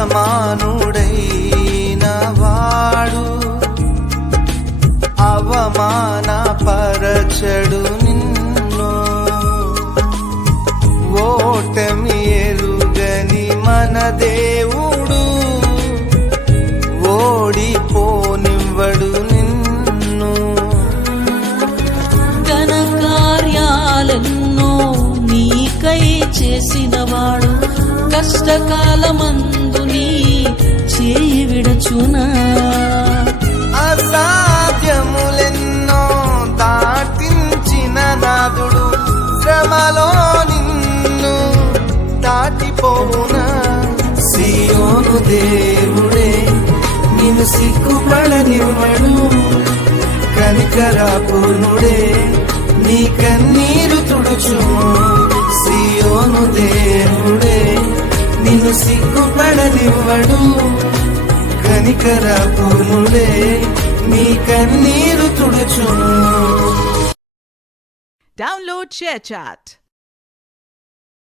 సమానుడైన వాడు అవమానపరచడు నిన్ను. ఓటమి ఎరుగని మన దేవుడు ఓడిపోనివ్వడు నిన్ను. ఘన కార్యాలెన్నో నీకై చేసినవాడు కష్టకాలమందు నీ చేయి విడచునా. అసాధ్యములెన్నో దాటించిన నాదుడు శ్రమలో నిన్ను దాటిపోవునా. సియోను దేవుడే నిన్ను సిగ్గుపడనివ్వడు, కనికరాపూర్ణుడే నీ కన్నీరు తుడుచును. సియోను దేవుడే నిన్ను సిగ్గుపడనివ్వడు, కనికరాపూర్ణుడే నీ కన్నీరు తుడుచును. Download ShareChat.